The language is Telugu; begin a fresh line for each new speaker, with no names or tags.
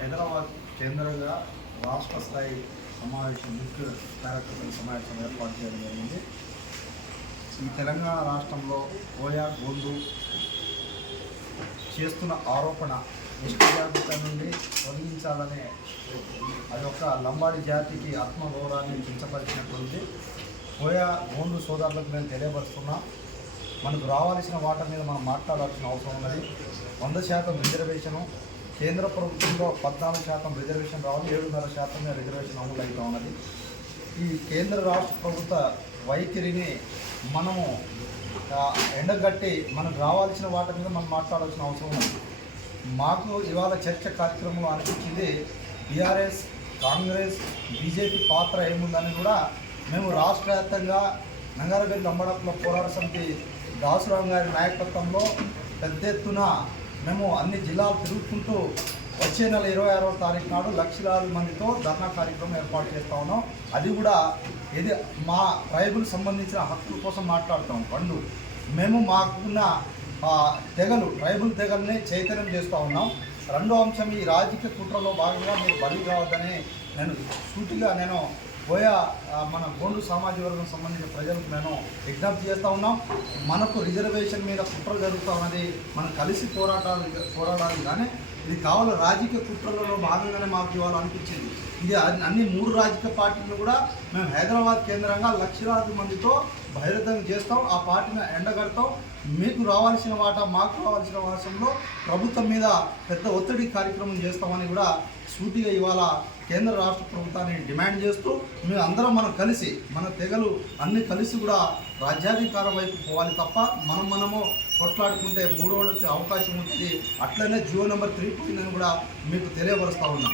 హైదరాబాద్ కేంద్రంగా రాష్ట్ర స్థాయి సమావేశం ముఖ్య కార్యకర్తల సమావేశం ఏర్పాటు చేయడం జరిగింది. ఈ తెలంగాణ రాష్ట్రంలో ఓయా గోండు చేస్తున్న ఆరోపణ ఎస్టీ జాబితా నుండి తొలగించాలనే అది ఒక లంబాడి జాతికి ఆత్మగౌరవాన్ని కించపరిచినటువంటి ఓయా గోండు సోదరులకు నేను తెలియపరుస్తున్నా. మనకు రావాల్సిన వాట మీద మనం మాట్లాడాల్సిన అవసరం ఉన్నది. వంద శాతం రిజర్వేషను కేంద్ర ప్రభుత్వంలో పద్నాలుగు శాతం రిజర్వేషన్ రావాలి ఏడున్నర శాతం రిజర్వేషన్ అమలు అవుతా ఉన్నది. ఈ కేంద్ర రాష్ట్ర ప్రభుత్వ వైఖరిని మనము ఎండగట్టి మనకు రావాల్సిన వాటి మీద మనం మాట్లాడాల్సిన అవసరం ఉంది మాకు ఇవాళ చర్చ కార్యక్రమంలో అనిపించింది బీఆర్ఎస్ కాంగ్రెస్ బీజేపీ పాత్ర ఏముందని కూడా మేము రాష్ట్ర వ్యాప్తంగా నంగారబెల్లి లంబడకుల పోరాట సమితి దాసురాం గారి నాయకత్వంలో పెద్ద ఎత్తున మేము అన్ని జిల్లాలు తిరుగుతుంటూ వచ్చే నెల ఇరవై ఆరవ తారీఖు నాడు లక్షలాది మందితో ధర్నా కార్యక్రమం ఏర్పాటు చేస్తా ఉన్నాం. అది కూడా ఇది మా ట్రైబుల్ సంబంధించిన హక్కుల కోసం మాట్లాడుతాం. పండు మేము మాకున్న ఆ, తెగలు ట్రైబల్ తెగల్ని చైతన్యం చేస్తూ ఉన్నాం. రెండో అంశం ఈ రాజకీయ కుట్రలో భాగంగా మీరు బలి కావద్దని నేను సూటిగా నేను పోయా మన గోండు సామాజిక వర్గం సంబంధించిన ప్రజలకు నేను విజ్ఞప్తి చేస్తూ ఉన్నాం. మనకు రిజర్వేషన్ మీద కుట్ర జరుగుతూ ఉన్నది. మనం కలిసి పోరాటాలు పోరాడాలి కానీ ఇది కావాలి రాజకీయ కుట్రలలో భాగంగానే మాకు ఇవాళ అనిపించింది ఇది అన్ని- మూడు రాజకీయ పార్టీలు కూడా మేము హైదరాబాద్ కేంద్రంగా లక్షలాది మందితో బహిరంగం చేస్తాం. ఆ పార్టీని ఎండగడతాం. మీకు రావాల్సిన వాటా మాకు రావాల్సిన వాసంలో ప్రభుత్వం మీద పెద్ద ఒత్తిడి కార్యక్రమం చేస్తామని కూడా సూటిగా ఇవాళ కేంద్ర రాష్ట్ర ప్రభుత్వాన్ని డిమాండ్ చేస్తూ మేము అందరం మనం కలిసి మన తెగలు అన్ని కలిసి కూడా రాజ్యాధికారం వైపు పోవాలి తప్ప మనం మనము కొట్లాడుకుంటే మూడోళ్ళకి అవకాశం ఉంటుంది. అట్లనే జియో నెంబర్ త్రీ పోయిందని కూడా మీకు తెలియపరుస్తూ ఉన్నాం.